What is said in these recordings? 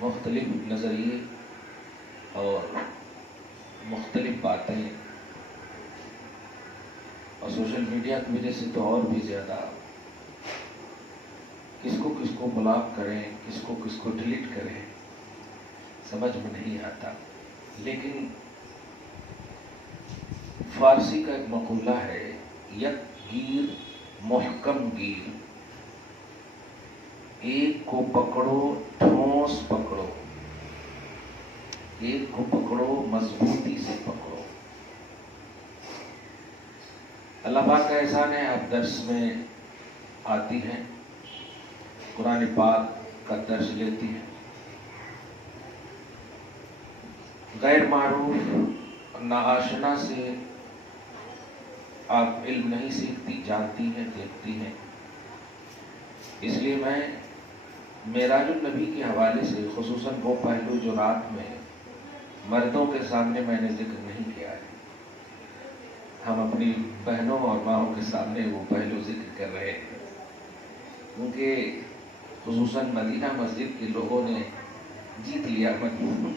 مختلف نظریے اور مختلف باتیں، اور سوشل میڈیا کی وجہ سے تو اور بھی زیادہ کس کو بلاک کریں، کس کو ڈیلیٹ کریں، سمجھ میں نہیں آتا۔ لیکن فارسی کا ایک مقولہ ہے، یک گیر محکم گیر، ایک کو پکڑو ٹھوس پکڑو، ایک کو پکڑو مضبوطی سے پکڑو۔ اللہ پاک کا احسان ہے، آپ درس میں آتی ہیں، قرآن پاک کا درس لیتی ہیں، غیر معروف ناآشنا سے آپ علم نہیں سیکھتی، جانتی ہیں، دیکھتی ہیں۔ اس لیے میں معراج النبی کے حوالے سے خصوصاً وہ پہلو جو رات میں مردوں کے سامنے میں نے ذکر نہیں کیا ہے، ہم اپنی بہنوں اور ماؤں کے سامنے وہ پہلو ذکر کر رہے ہیں، کیونکہ خصوصاً مدینہ مسجد کے لوگوں نے جیت لیا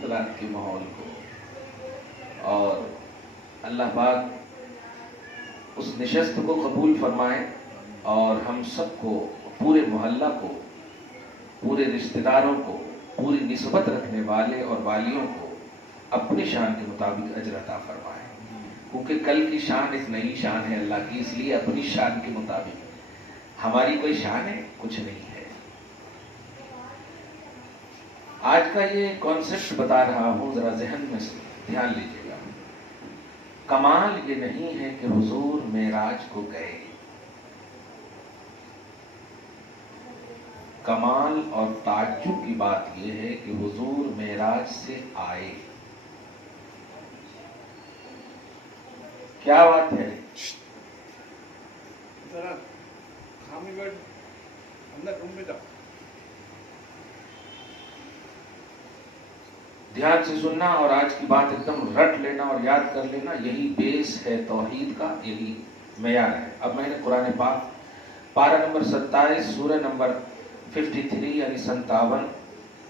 رات کے ماحول کو، اور اللہ پاک اس نشست کو قبول فرمائے اور ہم سب کو، پورے محلہ کو، پورے رشتہ داروں کو، پوری نسبت رکھنے والے اور والیوں کو اپنی شان کے مطابق اجر عطا فرمائے، کیونکہ کل کی شان ایک نئی شان ہے اللہ کی، اس لیے اپنی شان کے مطابق۔ ہماری کوئی شان ہے؟ کچھ نہیں ہے۔ آج کا یہ کانسیپٹ بتا رہا ہوں، ذرا ذہن میں سے دھیان لیجیے گا۔ کمال یہ نہیں ہے کہ حضور معراج کو گئے، کمال اور تعجب کی بات یہ ہے کہ حضور معراج سے آئے۔ کیا بات ہے؟ دھیان سے سننا اور آج کی بات ایک دم رٹ لینا اور یاد کر لینا، یہی بیس ہے توحید کا، یہی معیار ہے۔ اب میں نے قرآن پاک پارہ نمبر 27، سورہ نمبر 53 یعنی 57،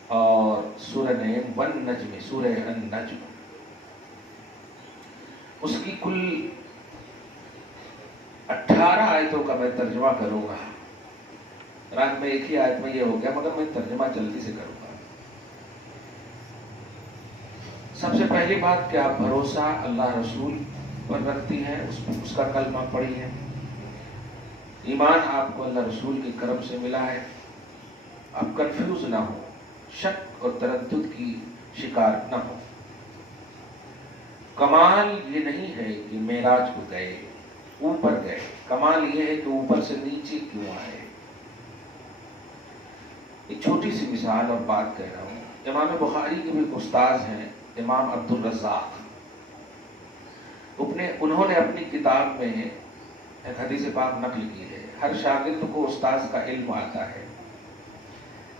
اور سورہ نیم والنجم، سورہ النجم، اس کی کل 18 آیتوں کا میں ترجمہ کروں گا۔ رات میں ایک ہی آیت میں یہ ہو گیا، مگر میں ترجمہ جلدی سے کروں گا۔ سب سے پہلی بات کہ آپ بھروسہ اللہ رسول پر رکھتی ہیں، اس کا کلمہ پڑھی ہے، ایمان آپ کو اللہ رسول کے کرم سے ملا ہے، آپ کنفیوز نہ ہو، شک اور تردد کی شکار نہ ہو۔ کمال یہ نہیں ہے کہ معراج کو گئے، اوپر گئے، کمال یہ ہے کہ اوپر سے نیچے کیوں آئے۔ ایک چھوٹی سی مثال اور بات کہہ رہا ہوں۔ امام بخاری کے بھی استاذ ہیں امام عبد الرزاق، انہوں نے اپنی کتاب میں ایک حدیث پاک نقل کی ہے، ہر شاگرد کو استاذ کا علم آتا ہے،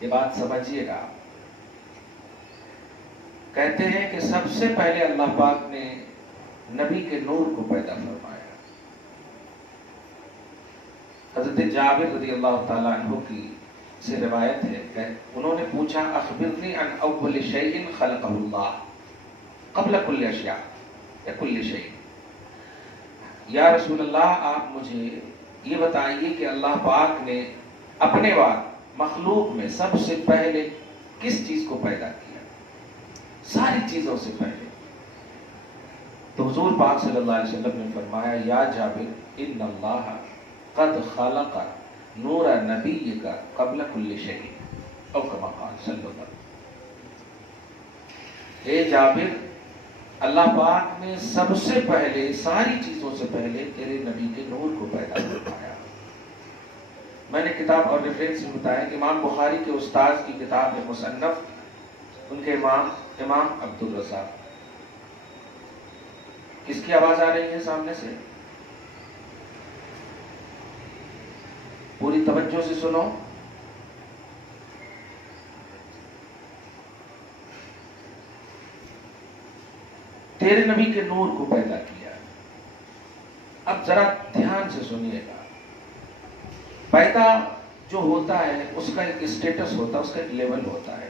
یہ بات سمجھیے گا۔ کہتے ہیں کہ سب سے پہلے اللہ پاک نے نبی کے نور کو پیدا فرمایا۔ حضرت جابر رضی اللہ تعالیٰ عنہ کی سے روایت ہے کہ انہوں نے پوچھا اخبرنی عن اول شیء خلقہ اللہ قبل کل اشیاء یا کل شیء، یا رسول اللہ آپ مجھے یہ بتائیے کہ اللہ پاک نے اپنے بعد مخلوق میں سب سے پہلے کس چیز کو پیدا کیا، ساری چیزوں سے پہلے۔ تو حضور پاک صلی اللہ علیہ وسلم نے فرمایا یا جابر ان اللہ قد خلق نور نبیک قبل کل شیء، او کما قال صلی اللہ علیہ وسلم۔ اے جابر، اللہ پاک نے سب سے پہلے، ساری چیزوں سے پہلے تیرے نبی کے نور کو پیدا فرمایا۔ میں نے کتاب اور ریفرنس میں بتایا کہ امام بخاری کے استاذ کی کتاب ہے مصنف، ان کے امام عبد الرزاق۔ کس کی آواز آ رہی ہے سامنے سے؟ پوری توجہ سے سنو۔ تیرے نبی کے نور کو پیدا کیا۔ اب ذرا دھیان سے سنیے گا۔ پیدا جو ہوتا ہے اس کا ایک اسٹیٹس ہوتا ہے، اس کا ایک لیول ہوتا ہے۔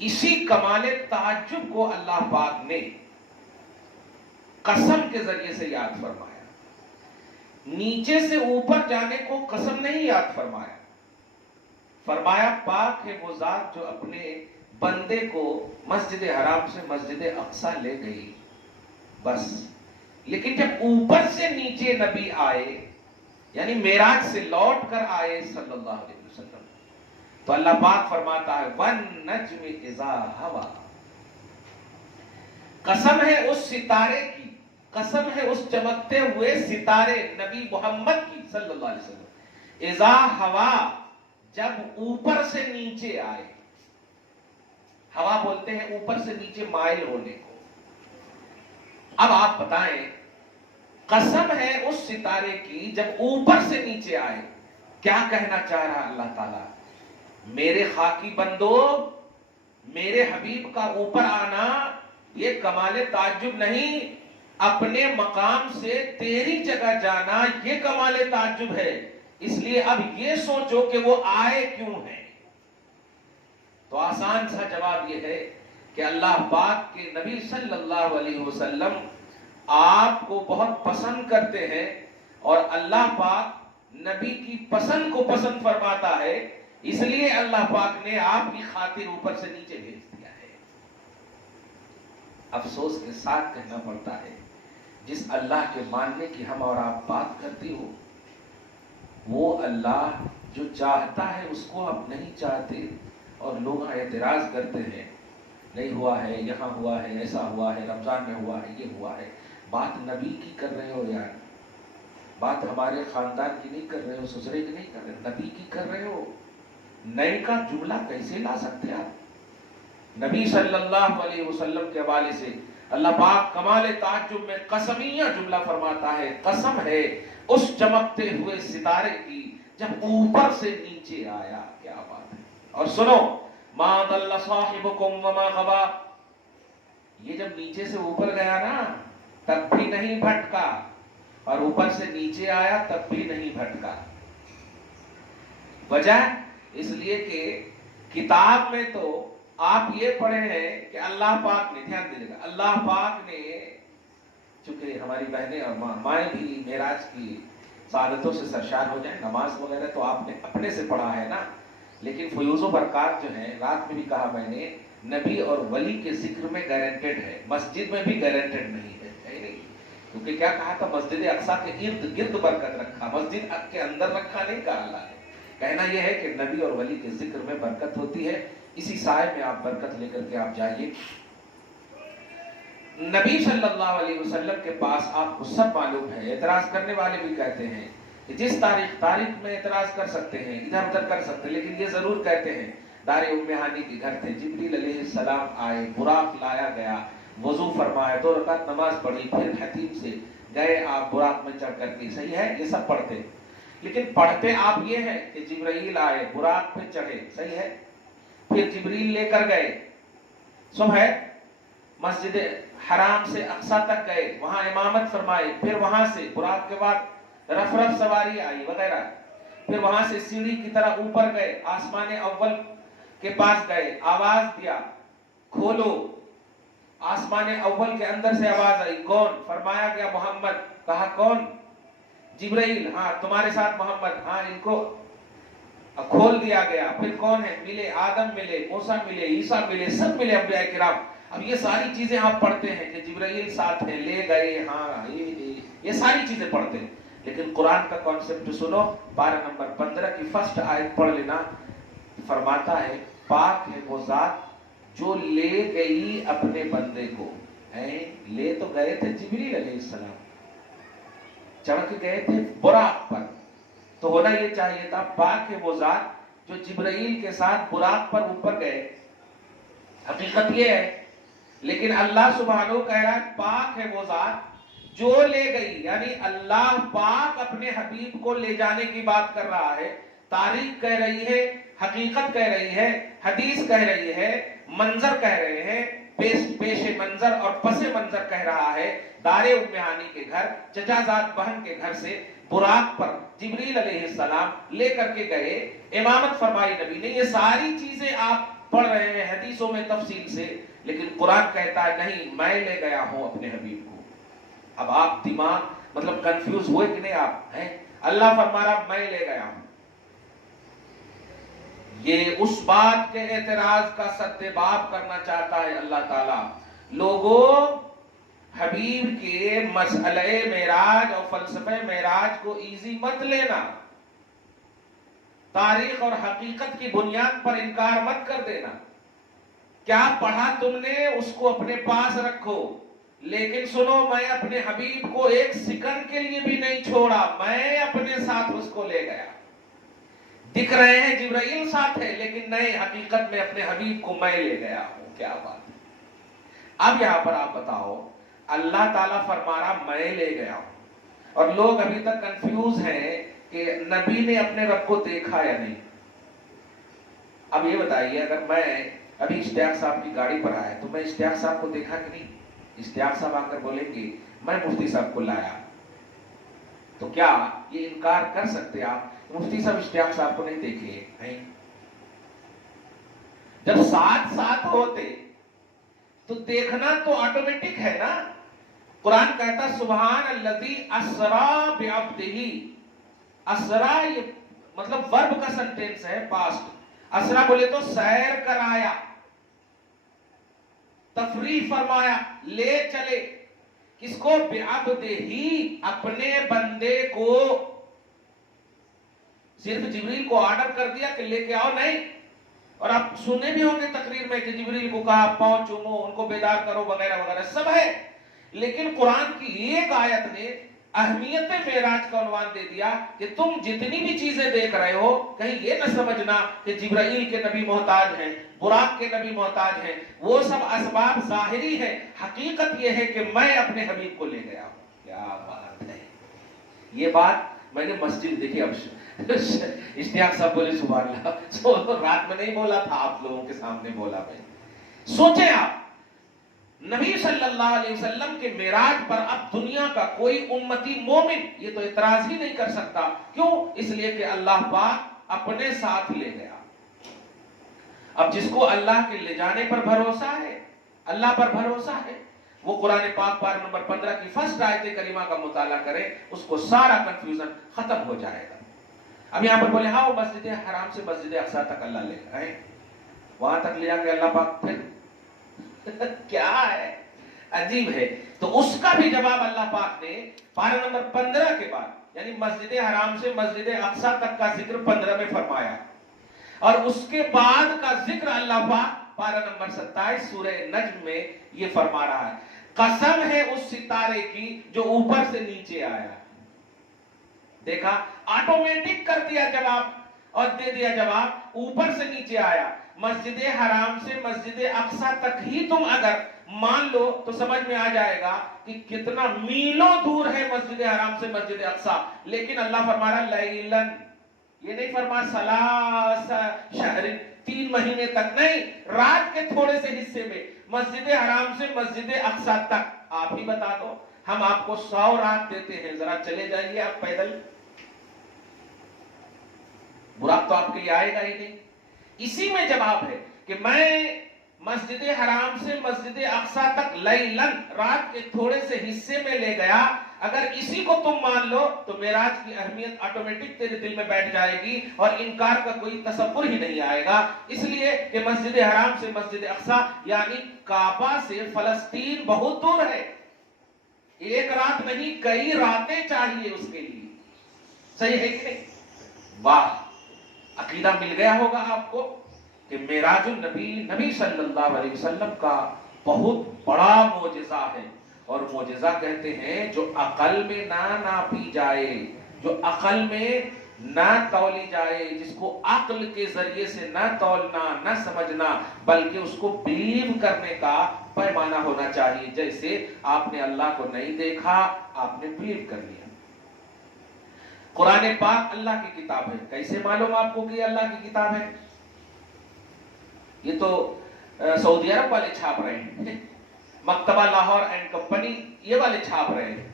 اسی کمال تعجب کو اللہ پاک نے قسم کے ذریعے سے یاد فرمایا. نیچے سے اوپر جانے کو قسم نہیں یاد فرمایا. فرمایا پاک ہے وہ ذات جو اپنے بندے کو مسجد حرام سے مسجد اقصی لے گئی. بس لیکن جب اوپر سے نیچے نبی آئے یعنی معراج سے لوٹ کر آئے صلی اللہ علیہ وسلم تو اللہ پاک فرماتا ہے وَالنَّجْمِ إِذَا هَوَى. قسم ہے اس ستارے کی، قسم ہے اس چمکتے ہوئے ستارے نبی محمد کی صلی اللہ علیہ وسلم. اذا ہوا جب اوپر سے نیچے آئے. ہوا بولتے ہیں اوپر سے نیچے مائل ہونے کو. اب آپ بتائیں قسم ہے اس ستارے کی جب اوپر سے نیچے آئے. کیا کہنا چاہ رہا اللہ تعالیٰ؟ میرے خاکی بندو، میرے حبیب کا اوپر آنا یہ کمال تعجب نہیں، اپنے مقام سے تیری جگہ جانا یہ کمال تعجب ہے. اس لیے اب یہ سوچو کہ وہ آئے کیوں ہیں. تو آسان سا جواب یہ ہے کہ اللہ پاک کے نبی صلی اللہ علیہ وسلم آپ کو بہت پسند کرتے ہیں اور اللہ پاک نبی کی پسند کو پسند فرماتا ہے. اس لیے اللہ پاک نے آپ کی خاطر اوپر سے نیچے بھیج دیا ہے. افسوس کے ساتھ کہنا پڑتا ہے جس اللہ کے ماننے کی ہم اور آپ بات کرتی ہو وہ اللہ جو چاہتا ہے اس کو آپ نہیں چاہتے اور لوگ اعتراض کرتے ہیں نہیں ہوا ہے، یہاں ہوا ہے، ایسا ہوا ہے، رمضان میں ہوا ہے، یہ ہوا ہے. بات نبی کی کر رہے ہو یار، بات ہمارے خاندان کی نہیں کر رہے ہو، سسرے کی نہیں کر رہے ہو، نبی کی کر رہے ہو. نئے کا جملہ کیسے لا سکتے آپ؟ نبی صلی اللہ علیہ وسلم کے حوالے سے اللہ پاک کمال تعجب میں قسمیہ جملہ فرماتا ہے. قسم ہے اس چمکتے ہوئے ستارے کی جب اوپر سے نیچے آیا. کیا بات ہے. اور سنو ما ضل صاحبکم وما غوا. یہ جب نیچے سے اوپر گیا نا تب بھی نہیں بھٹکا اور اوپر سے نیچے آیا تب بھی نہیں بھٹکا. وجہ اس لیے کہ کتاب میں تو آپ یہ پڑھے ہیں کہ اللہ پاک نے، دھیان دیجیے گا، اللہ پاک نے، چونکہ ہماری بہنیں اور مائیں بھی معراج کی سعادتوں سے سرشار ہو جائیں، نماز وغیرہ تو آپ نے اپنے سے پڑھا ہے نا، لیکن فیوز و برکات جو ہیں رات میں بھی کہا میں نے نبی اور ولی کے ذکر میں گارنٹیڈ ہے، مسجد میں بھی گارنٹیڈ نہیں ہے نہیں. کیونکہ کیا کہا تھا مسجد اقصی کے ارد گرد برکت رکھا، مسجد کے اندر رکھا نہیں کہا اللہ نے. کہنا یہ ہے کہ نبی اور ولی کے ذکر میں برکت ہوتی ہے، اسی سائے میں آپ برکت لے کر کے آپ جائیے. نبی صلی اللہ علیہ وسلم کے پاس آپ کو سب معلوم ہے، اعتراض کرنے والے بھی کہتے ہیں کہ جس تاریخ میں اعتراض کر سکتے ہیں، ادھر ادھر کر سکتے ہیں، لیکن یہ ضرور کہتے ہیں دار ام ہانی کے گھر تھے، جبریل علیہ السلام آئے، براق لایا گیا، وضو فرمایا، 2 رکعت نماز پڑھی، پھر حتیم سے گئے آپ براق میں چڑھ کر کے. صحیح ہے، یہ سب پڑھتے ہیں، لیکن پڑھتے آپ یہ ہے کہ جبرائیل آئے، براق پہ چڑھے. صحیح ہے، پھر جبریل لے کر گئے، صبح مسجد حرام سے اقصی تک گئے، وہاں امامت فرمائی، پھر وہاں سے براق کے بعد رف سواری آئی وغیرہ، پھر وہاں سے سیڑھی کی طرح اوپر گئے، آسمان اول کے پاس گئے، آواز دیا کھولو. آسمان اول کے اندر سے آواز آئی، کون؟ فرمایا گیا محمد. کہا کون؟ جبرائیل. ہاں تمہارے ساتھ محمد. ہاں ان کو کھول دیا گیا. پھر کون ہے؟ ملے، آدم ملے، موسیٰ ملے، عیسیٰ ملے، سب ملے انبیاء کرام. اب یہ ساری چیزیں آپ پڑھتے ہیں کہ جبرائیل ساتھ ہیں، لے گئے، ہاں یہ ساری چیزیں پڑھتے ہیں، لیکن قرآن کا کانسیپٹ سنو. 12 نمبر 15 کی فرسٹ آیت پڑھ لینا. فرماتا ہے پاک ہے وہ ذات جو لے گئی اپنے بندے کو. لے تو گئے تھے جبریل علیہ السلام، چڑھ کے گئے تھے براق پر، تو ہونا یہ چاہیے تھا پاک ہے وہ ذات جو جبرائیل کے ساتھ براق پر اوپر گئے. حقیقت یہ ہے، لیکن اللہ سبحانہ کہہ رہا ہے پاک ہے وہ ذات جو لے گئی، یعنی اللہ پاک اپنے حبیب کو لے جانے کی بات کر رہا ہے. تاریخ کہہ رہی ہے، حقیقت کہہ رہی ہے، حدیث کہہ رہی ہے، منظر کہہ رہے ہیں، پیش منظر اور پس منظر کہہ رہا ہے. دار ام ہانی کے گھر، چچا زاد بہن کے گھر سے براق پر جبریل علیہ السلام لے کر کے گئے، امامت فرمائی نبی نے. یہ ساری چیزیں آپ پڑھ رہے ہیں حدیثوں میں تفصیل سے، لیکن قرآن کہتا ہے نہیں، میں لے گیا ہوں اپنے حبیب کو۔ اب آپ دماغ مطلب کنفیوز ہوئے کہ نہیں آپ ہیں؟ اللہ فرما رہا میں لے گیا ہوں۔ یہ اس بات کے اعتراض کا سدباب کرنا چاہتا ہے اللہ تعالیٰ۔ لوگوں، حبیب کے مسئلہ معراج اور فلسفہ معراج کو ایزی مت لینا، تاریخ اور حقیقت کی بنیاد پر انکار مت کر دینا۔ کیا پڑھا تم نے اس کو اپنے پاس رکھو، لیکن سنو، میں اپنے حبیب کو ایک سیکنڈ کے لیے بھی نہیں چھوڑا، میں اپنے ساتھ اس کو لے گیا۔ دکھ رہے ہیں جبرائیل ساتھ ہے، لیکن نہیں، حقیقت میں اپنے حبیب کو میں لے گیا ہوں۔ کیا بات ہے! اب یہاں پر آپ بتاؤ، اللہ تعالیٰ فرما رہا میں لے گیا ہوں، اور لوگ ابھی تک کنفیوز ہیں کہ نبی نے اپنے رب کو دیکھا یا نہیں۔ اب یہ بتائیے، اگر میں ابھی اشتیاق صاحب کی گاڑی پر آیا تو میں اشتیاق صاحب کو دیکھا کہ نہیں؟ اشتیاق صاحب آ کر بولیں گے میں مفتی صاحب کو لایا، تو کیا یہ انکار کر سکتے آپ مفتی صاحب اشتیاق صاحب کو نہیں دیکھے ہیں؟ جب ساتھ ساتھ ہوتے تو دیکھنا تو آٹومیٹک ہے نا۔ قرآن کہتا سبحان الذی اسرا بعبدہ۔ اسرا یہ مطلب ورب کا سنٹینس ہے، پاسٹ۔ اسرا بولے تو سیر کرایا، تفریح فرمایا، لے چلے۔ کس کو؟ بعبدہ، اپنے بندے کو۔ صرف جبریل کو آرڈر کر دیا کہ لے کے آؤ؟ نہیں۔ اور آپ سنے بھی ہوں گے تقریر میں کہ جبریل کو کہا پاؤں چومو، ان کو بیدار کرو، وغیرہ وغیرہ سب ہے، لیکن قرآن کی ایک آیت نے اہمیت معراج کا عنوان دے دیا کہ تم جتنی بھی چیزیں دیکھ رہے ہو، کہیں یہ نہ سمجھنا کہ جبرائیل کے نبی محتاج ہیں، براق کے نبی محتاج ہیں، وہ سب اسباب ظاہری ہیں، حقیقت یہ ہے کہ میں اپنے حبیب کو لے گیا ہوں۔ کیا بات ہے! یہ بات میں نے مسجد دیکھی، اب اشتیاق صاحب بولے سبحان اللہ، رات میں نہیں بولا تھا، آپ لوگوں کے سامنے بولا میں۔ سوچیں آپ، نبی صلی اللہ علیہ وسلم کے معراج پر اب دنیا کا کوئی امتی مومن یہ تو اعتراض ہی نہیں کر سکتا۔ کیوں؟ اس لیے کہ اللہ پاک اپنے ساتھ لے گیا۔ اب جس کو اللہ کے لے جانے پر بھروسہ ہے، اللہ پر بھروسہ ہے، وہ قرآن پاک پارہ نمبر 15 کی فرسٹ آیت کریمہ کا مطالعہ کرے، اس کو سارا کنفیوژن ختم ہو جائے گا۔ اب یہاں پر بولے ہاں وہ مسجد حرام سے مسجد اقصی تک اللہ لے گئے، وہاں تک لیا کہ اللہ پاک پھر کیا ہے؟ عجیب ہے۔ تو اس کا بھی جواب اللہ پاک نے پارہ نمبر 15 کے بعد، یعنی مسجد حرام سے مسجد اقصی تک کا ذکر 15 میں فرمایا، اور اس کے بعد کا ذکر اللہ پاک پارہ نمبر 27 سورہ نجم میں یہ فرما رہا ہے، قسم ہے اس ستارے کی جو اوپر سے نیچے آیا۔ دیکھا، آٹومیٹک کر دیا جواب اور دے دیا جواب، اوپر سے نیچے آیا۔ مسجد حرام سے مسجد اقصی تک ہی تم اگر مان لو تو سمجھ میں آ جائے گا کہ کتنا میلوں دور ہے مسجد حرام سے مسجد اقصی، لیکن اللہ فرما رہا لیلن، یہ نہیں فرما سلاس شہر، 3 مہینے تک نہیں، رات کے تھوڑے سے حصے میں مسجد حرام سے مسجد اقصی تک۔ آپ ہی بتا دو، ہم آپ کو 100 رات دیتے ہیں، ذرا چلے جائیے آپ پیدل، براق تو آپ کے لیے آئے گا ہی نہیں۔ اسی میں جواب ہے کہ میں مسجد حرام سے مسجد اقصی تک لیلن، رات کے تھوڑے سے حصے میں لے گیا۔ اگر اسی کو تم مان لو تو معراج کی اہمیت آٹومیٹک تیرے دل میں بیٹھ جائے گی اور انکار کا کوئی تصور ہی نہیں آئے گا، اس لیے کہ مسجد حرام سے مسجد اقصی یعنی کعبہ سے فلسطین بہت دور ہے، ایک رات نہیں کئی راتیں چاہیے اس کے لیے۔ صحیح ہے کہ نہیں؟ واہ، عقیدہ مل گیا ہوگا آپ کو کہ معراج النبی نبی صلی اللہ علیہ وسلم کا بہت بڑا معجزہ ہے، اور معجزہ کہتے ہیں جو عقل میں نہ ناپی جائے، جو عقل میں نہ تولی جائے، جس کو عقل کے ذریعے سے نہ تولنا نہ سمجھنا، بلکہ اس کو بلیو کرنے کا پیمانہ ہونا چاہیے۔ جیسے آپ نے اللہ کو نہیں دیکھا، آپ نے بلیو کر لیا۔ قرآن پاک اللہ کی کتاب ہے، کیسے معلوم آپ کو کہ اللہ کی کتاب ہے؟ یہ تو سعودی عرب والے چھاپ رہے ہیں، مکتبہ لاہور اینڈ کمپنی یہ والے چھاپ رہے ہیں،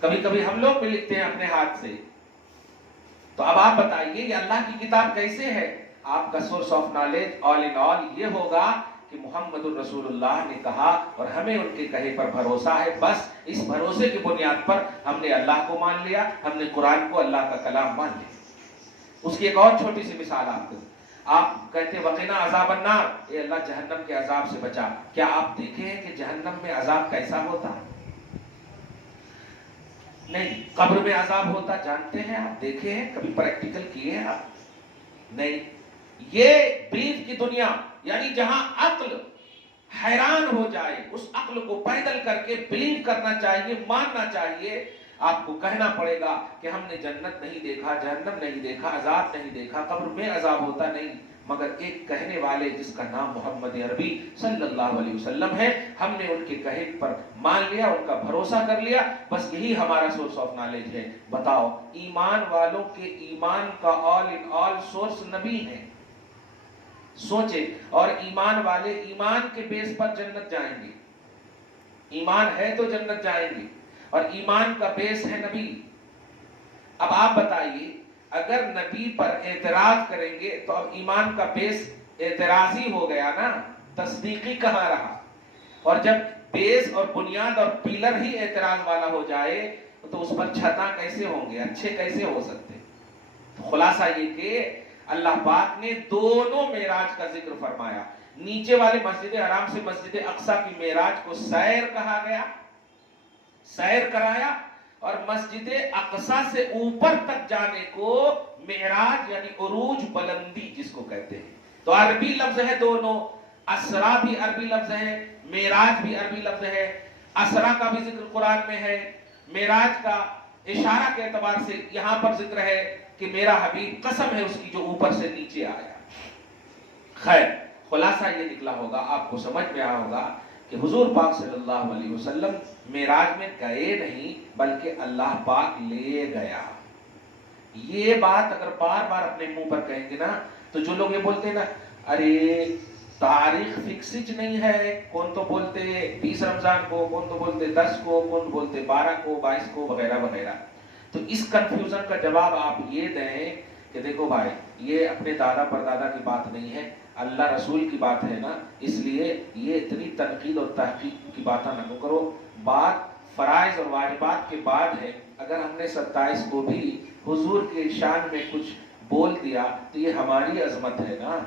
کبھی کبھی ہم لوگ بھی لکھتے ہیں اپنے ہاتھ سے۔ تو اب آپ بتائیے یہ اللہ کی کتاب کیسے ہے؟ آپ کا سورس آف نالج آل ان آل یہ ہوگا کہ محمد الرسول اللہ نے کہا اور ہمیں ان کے کہے پر بھروسہ ہے، بس اس بھروسے کی بنیاد پر ہم نے اللہ کو مان لیا، ہم نے قرآن کو اللہ کا کلام مان لیا۔ اس کی ایک اور چھوٹی سی مثال آپ کو، آپ کہتے وقنا عذاب النار، اے اللہ جہنم کے عذاب سے بچا، کیا آپ دیکھے ہیں کہ جہنم میں عذاب کیسا ہوتا ہے؟ نہیں۔ قبر میں عذاب ہوتا جانتے ہیں آپ؟ دیکھے ہیں کبھی؟ پریکٹیکل کیے ہیں آپ؟ نہیں۔ یہ بلیف کی دنیا، یعنی جہاں عقل حیران ہو جائے، اس عقل کو پیدل کر کے بلیو کرنا چاہیے، ماننا چاہیے۔ آپ کو کہنا پڑے گا کہ ہم نے جنت نہیں دیکھا، جہنم نہیں دیکھا، عذاب نہیں دیکھا، قبر میں عذاب ہوتا نہیں، مگر ایک کہنے والے جس کا نام محمد عربی صلی اللہ علیہ وسلم ہے، ہم نے ان کے کہے پر مان لیا، ان کا بھروسہ کر لیا، بس یہی ہمارا سورس آف نالج ہے۔ بتاؤ، ایمان والوں کے ایمان کا آل ان آل سورس نبی ہے۔ سوچے، اور ایمان والے ایمان کے بیس پر جنت جائیں گے، ایمان ہے تو جنت جائیں گے، اور ایمان کا بیس ہے نبی۔ اب آپ بتائیے، اگر نبی پر اعتراض کریں گے تو اب ایمان کا بیس اعتراضی ہو گیا نا، تصدیقی کہاں رہا؟ اور جب بیس اور بنیاد اور پیلر ہی اعتراض والا ہو جائے تو اس پر چھتاں کیسے ہوں گے، اچھے کیسے ہو سکتے؟ خلاصہ یہ کہ اللہ پاک نے دونوں معراج کا ذکر فرمایا۔ نیچے والے مسجد حرام سے مسجد اقصی کی معراج کو سیر کہا گیا، سیر کرایا، اور مسجد اقصی سے اوپر تک جانے کو معراج یعنی عروج، بلندی جس کو کہتے ہیں۔ تو عربی لفظ ہے دونوں، اسرا بھی عربی لفظ ہے، معراج بھی عربی لفظ ہے۔ اسرا کا بھی ذکر قرآن میں ہے، معراج کا اشارہ کے اعتبار سے یہاں پر ذکر ہے کہ میرا حبیب قسم ہے اس کی جو اوپر سے نیچے آیا۔ خیر، خلاصہ یہ نکلا ہوگا، آپ کو سمجھ میں آیا ہوگا کہ حضور پاک صلی اللہ علیہ وسلم معراج میں گئے نہیں بلکہ اللہ پاک لے گیا۔ یہ بات اگر بار بار اپنے منہ پر کہیں گے نا تو جو لوگ یہ بولتے ہیں نا، ارے تاریخ فکسڈ نہیں ہے، کون تو بولتے 20 رمضان کو، کون تو بولتے 10 کو، کون بولتے 12 کو، 22 کو، وغیرہ وغیرہ، تو اس کنفیوژن کا جواب آپ یہ دیں کہ دیکھو بھائی، یہ اپنے دادا پردادا کی بات نہیں ہے، اللہ رسول کی بات ہے نا، اس لیے یہ اتنی تنقید اور تحقیق کی باتیں نہ کرو۔ بات فرائض اور واجبات کے بعد ہے۔ اگر ہم نے 27 کو بھی حضور کے شان میں کچھ بول دیا تو یہ ہماری عظمت ہے نا۔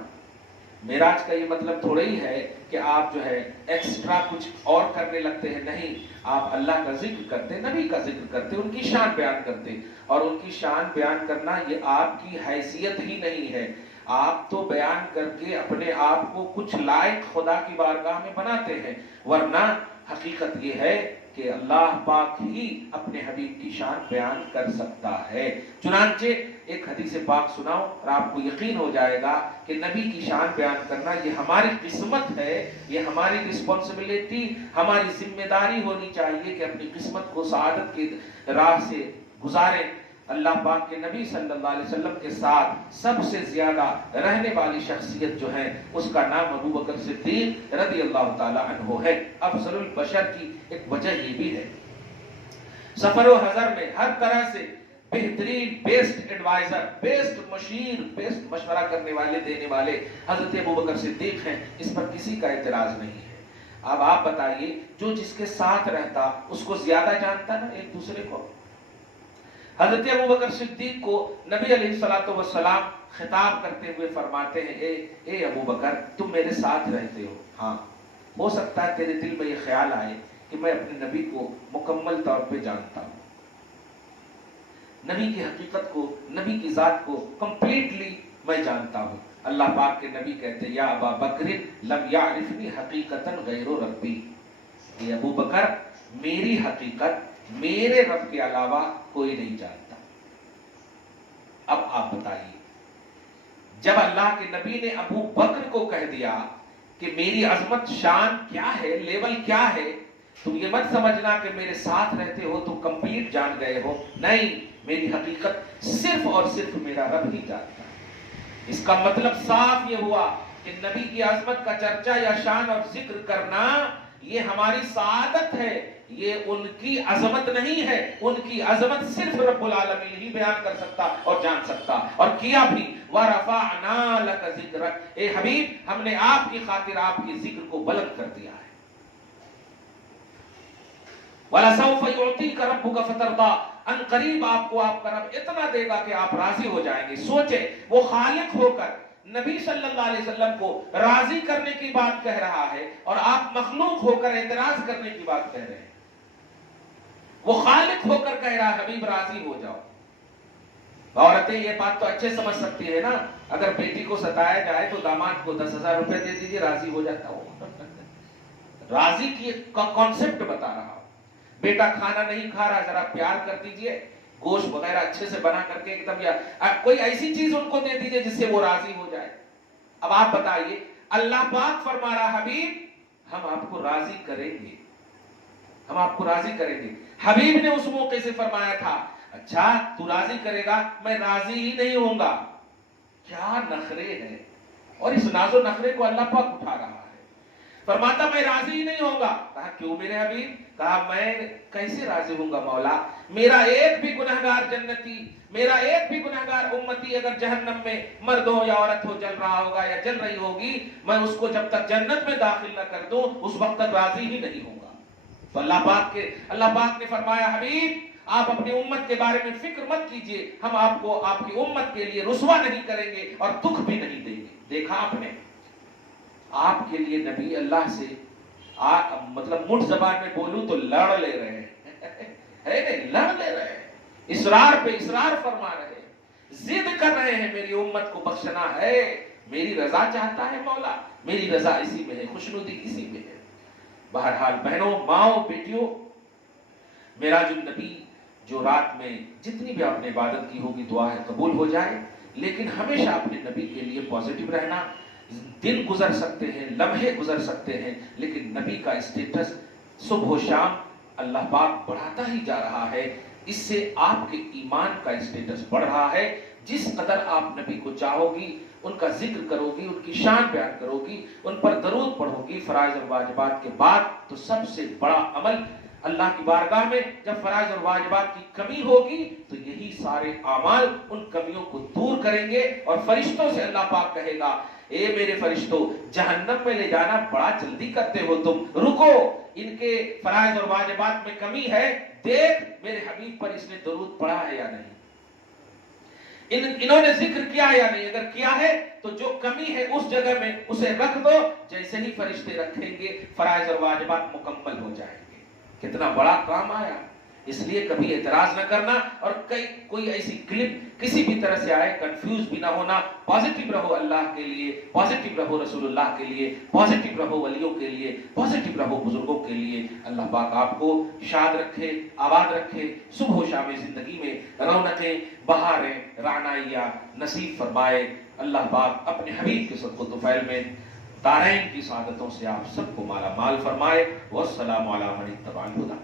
معراج کا یہ مطلب تھوڑا ہی ہے کہ آپ جو ہے ایکسٹرا کچھ اور کرنے لگتے ہیں، نہیں، آپ اللہ کا ذکر کرتے، نبی کا ذکر کرتے، ان کی شان بیان کرتے، اور ان کی شان بیان کرنا یہ آپ کی حیثیت ہی نہیں ہے۔ آپ تو بیان کر کے اپنے آپ کو کچھ لائق خدا کی بارگاہ میں بناتے ہیں، ورنہ حقیقت یہ ہے کہ اللہ پاک ہی اپنے حبیب کی شان بیان کر سکتا ہے۔ چنانچہ ایک حدیث پاک سناؤ اور آپ کو یقین ہو جائے گا کہ نبی کی شان بیان کرنا یہ ہماری قسمت ہے، یہ ہماری رسپانسبلٹی، ہماری ذمہ داری ہونی چاہیے کہ اپنی قسمت کو سعادت کی راہ سے گزاریں۔ اللہ پاک کے نبی صلی اللہ علیہ وسلم کے ساتھ سب سے زیادہ رہنے والی شخصیت جو ہے اس کا نام ابو بکر صدیق رضی اللہ تعالی عنہ ہے۔ افضل البشر کی ایک وجہ یہ بھی ہے، سفر و حضر میں ہر طرح سے بہترین، بیسٹ ایڈوائزر، بیسٹ مشیر، بیسٹ مشورہ کرنے والے، دینے والے حضرت ابو بکر صدیق ہیں، اس پر کسی کا اعتراض نہیں ہے۔ اب آپ بتائیے، جو جس کے ساتھ رہتا اس کو زیادہ جانتا نا ایک دوسرے کو۔ حضرت ابو بکر صدیق کو نبی علیہ الصلوۃ والسلام خطاب کرتے ہوئے فرماتے ہیں، اے ابو بکر، تم میرے ساتھ رہتے ہو، ہاں، ہو سکتا ہے تیرے دل میں یہ خیال آئے کہ میں اپنے نبی کو مکمل طور پہ جانتا ہوں، نبی کی حقیقت کو، نبی کی ذات کو کمپلیٹلی میں جانتا ہوں۔ اللہ پاک کے نبی کہتے ہیں، یا ابا بکر لم یعرفنی حقیقتا غیر ربی، اے ابو بکر، میری حقیقت میرے رب کے علاوہ کوئی نہیں جانتا۔ اب آپ بتائیے، جب اللہ کے نبی نے ابو بکر کو کہہ دیا کہ میری عظمت، شان کیا ہے، لیول کیا ہے، تم یہ مت سمجھنا کہ میرے ساتھ رہتے ہو تو کمپلیٹ جان گئے ہو، نہیں، میری حقیقت صرف اور صرف میرا رب ہی جانتا ہے۔ اس کا مطلب صاف یہ ہوا کہ نبی کی عظمت کا چرچا یا شان اور ذکر کرنا یہ ہماری سعادت ہے، یہ ان کی عظمت نہیں ہے. ان کی عظمت صرف رب العالمین ہی بیان کر سکتا اور جان سکتا، اور کیا بھی. وَرَفَعْنَا لَكَ ذِكْرَكَ، اے حبیب ہم نے آپ کی خاطر آپ کے ذکر کو بلند کر دیا ہے. وَلَسَوْفَ يُعْطِيكَ رَبُّكَ فَتَرْضَىٰ، ان قریب آپ کو آپ کا رب اتنا دے گا کہ آپ راضی ہو جائیں گے. سوچیں، وہ خالق ہو کر نبی صلی اللہ علیہ وسلم کو راضی کرنے کی بات کہہ رہا ہے، اور آپ مخلوق ہو کر اعتراض کرنے کی بات کہہ رہے ہیں. وہ خالق ہو کر کہہ رہا ہے حبیب راضی ہو جاؤ. عورتیں یہ بات تو اچھے سمجھ سکتی ہے نا، اگر بیٹی کو ستایا جائے تو داماد کو 10,000 روپے دے دیجیے، راضی ہو جاتا ہو. راضی کی کانسیپٹ بتا رہا ہوں. بیٹا کھانا نہیں کھا رہا، ذرا پیار کر دیجئے، گوشت وغیرہ اچھے سے بنا کر کے ایک دم، یا کوئی ایسی چیز ان کو دے دیجئے جس سے وہ راضی ہو جائے. اب آپ بتائیے، اللہ پاک فرما رہا حبیب ہم آپ کو راضی کریں گے، ہم آپ کو راضی کریں گے. حبیب نے اس موقع سے فرمایا تھا اچھا تو راضی کرے گا، میں راضی ہی نہیں ہوں گا. کیا نخرے ہیں، اور اس ناز و نخرے کو اللہ پاک اٹھا رہا ہے. فرماتا میں راضی ہی نہیں ہوں گا. کہا کیوں میرے حبیب؟ کہا میں کیسے راضی ہوں گا مولا، میرا ایک بھی گنہگار جنتی، میرا ایک بھی گنہگار امتی اگر جہنم میں مرد ہو یا عورت ہو جل رہا ہوگا یا جل رہی ہوگی، میں اس کو جب تک جنت میں داخل نہ کر دوں اس وقت تک راضی ہی نہیں ہوں گا. تو اللہ پاک نے فرمایا حبیب آپ اپنی امت کے بارے میں فکر مت کیجئے، ہم آپ کو آپ کی امت کے لیے رسوا نہیں کریں گے اور دکھ بھی نہیں دیں گے. دیکھا آپ نے، آپ کے لیے نبی اللہ سے مطلب مٹھ زبان میں بولوں تو لڑ لے رہے ہیں، لڑ لے رہے ہیں، اصرار پہ اصرار فرما رہے ہیں، ضد کر رہے ہیں میری امت کو بخشنا ہے، میری رضا چاہتا ہے مولا، میری رضا اسی میں ہے، خوشنودی اسی میں ہے. بہرحال بہنوں، ماؤں، بیٹیوں، معراج النبی جو رات میں جتنی بھی آپ نے عبادت کی ہوگی دعا ہے قبول ہو جائے، لیکن ہمیشہ اپنے نبی کے لیے پازیٹیو رہنا. دن گزر سکتے ہیں، لمحے گزر سکتے ہیں، لیکن نبی کا اسٹیٹس صبح و شام اللہ پاک بڑھاتا ہی جا رہا ہے. اس سے آپ کے ایمان کا اسٹیٹس بڑھ رہا ہے. جس قدر آپ نبی کو چاہو گی، ان کا ذکر کرو گی، ان کی شان بیان کرو گی، ان پر درود پڑھو گی فرائض اور واجبات کے بعد، تو سب سے بڑا عمل اللہ کی بارگاہ میں جب فرائض اور واجبات کی کمی ہوگی تو یہی سارے اعمال ان کمیوں کو دور کریں گے. اور فرشتوں سے اللہ پاک کہے گا اے میرے فرشتوں، جہنم میں لے جانا بڑا جلدی کرتے ہو تم، رکو، ان کے فرائض اور واجبات میں کمی ہے، دیکھ میرے حبیب پر اس نے درود پڑھا ہے یا نہیں، انہوں نے ذکر کیا یا نہیں. اگر کیا ہے تو جو کمی ہے اس جگہ میں اسے رکھ دو، جیسے ہی فرشتے رکھیں گے فرائض اور واجبات مکمل ہو جائیں گے. کتنا بڑا کام آیا. اس لیے کبھی اعتراض نہ کرنا، اور کوئی ایسی کلپ کسی بھی طرح سے آئے کنفیوز بھی نہ ہونا. پازیٹیو رہو اللہ کے لیے، پازیٹیو رہو رسول اللہ کے لیے، پازیٹیو رہو ولیوں کے لیے، پازیٹیو رہو بزرگوں کے لیے. اللہ پاک آپ کو شاد رکھے، آباد رکھے، صبح و شام زندگی میں رونقیں، بہاریں، رعنائیاں نصیب فرمائے. اللہ پاک اپنے حبیب کے صدقہ و طفیل میں دارین کی سعادتوں سے آپ سب کو مالا مال فرمائے. والسلام علی من اتبع الہدی.